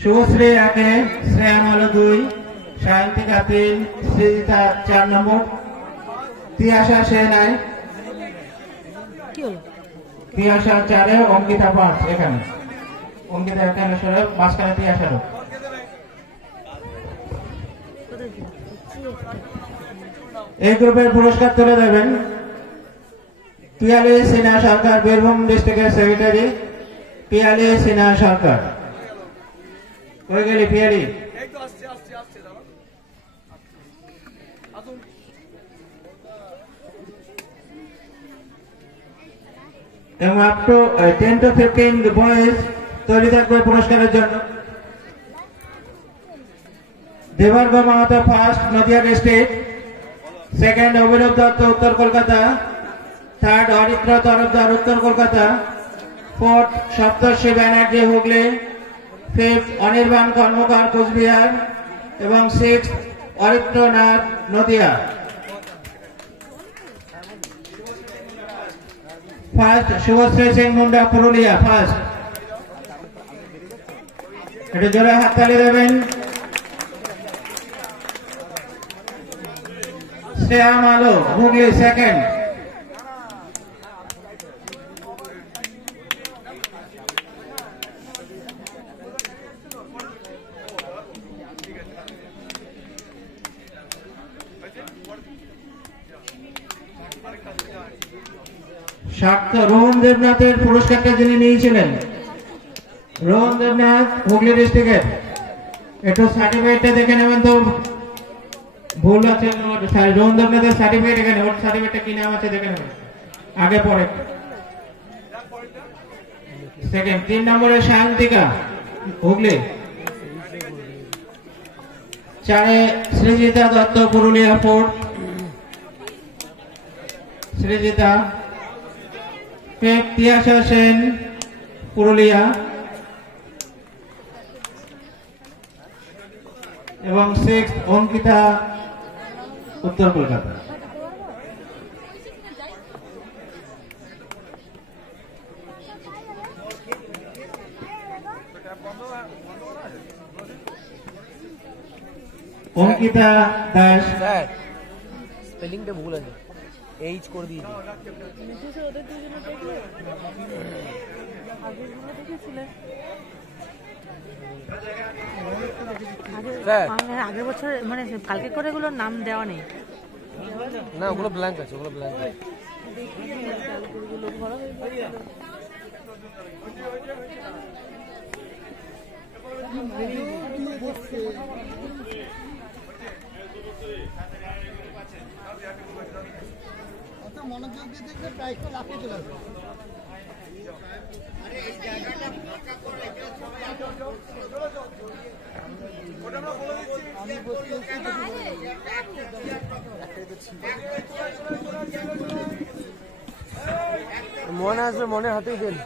শুভশ্রী 1, শ্রেয়ান হলো 2, সায়ন্তিকা 3, সৃজিতা 4 নম্বর, তিয়াশা সে নাই, তিয়াশা 4, অঙ্কিতা 5। এখানে অঙ্কিতা এখানে সরে মাঝখানে তিয়াশারও। এই গ্রুপের পুরস্কার তুলে দেবেন পিয়ালি সিনহা সরকার, বীরভূম ডিস্ট্রিক্টের সেক্রেটারি পিয়ালি সিনহা সরকার। হয়ে গেলি পিয়ালি? এবং আপ টু 10 to 15 বয়েজ তৈরি থাকবে পুরস্কারের জন্য। Debargha Mahato first, Nadia district. Second Abhinav Dutta, উত্তর কলকাতা। থার্ড অরিত্র তরফদার, উত্তর কলকাতা। ফোর্থ সপ্তর্ষি ব্যানার্জি, হুগলি। ফিফথ অনির্বাণ কর্মকার, কোচবিহার। এবং sixth Aritranath, Nadia. First Shubhashree Singh Munda, Purulia first. একটু জোরে হাততালি দেবেন। শ্রেয়াম আলো, হুগলি সেকেন্ড। রোহন দেবনাথের পুরস্কারটা যিনি নিয়েছিলেন, রোহন দেবনাথ, হুগলি ডিস্ট্রিক্টের। একটু সার্টিফিকেটটা দেখে নেবেন তো, ভুল আছে। রোহন দেবনাথের সার্টিফিকেট এখানে, ওর সার্টিফিকেটটা কি নাম আছে দেখে নেবেন, আগে পরে। সেকেন্ড। 3 নম্বরে সায়ন্তিকা, হুগলি। 4 সৃজিতা দত্ত, পুরুলিয়া ফোর্থ। সৃজিতা। তিয়াশা সেন, পুরুলিয়া। এবং সিক্স অঙ্কিতা, উত্তর কলকাতা। অঙ্কিতা দাস, স্পেলিংটা ভুল আছে, এইচ করে দিয়েছি। আগের বছর মানে কালকে করে গুলোর নাম দেওয়া নেই না, ওগুলো ব্ল্যাঙ্ক আছে, ওগুলো ব্ল্যাঙ্ক আছে। মনোযোগ দিয়ে দেখলে প্রাইসটা লাফিয়ে চলে আসবে। মনে আসবে, মনে হাতেই দেন।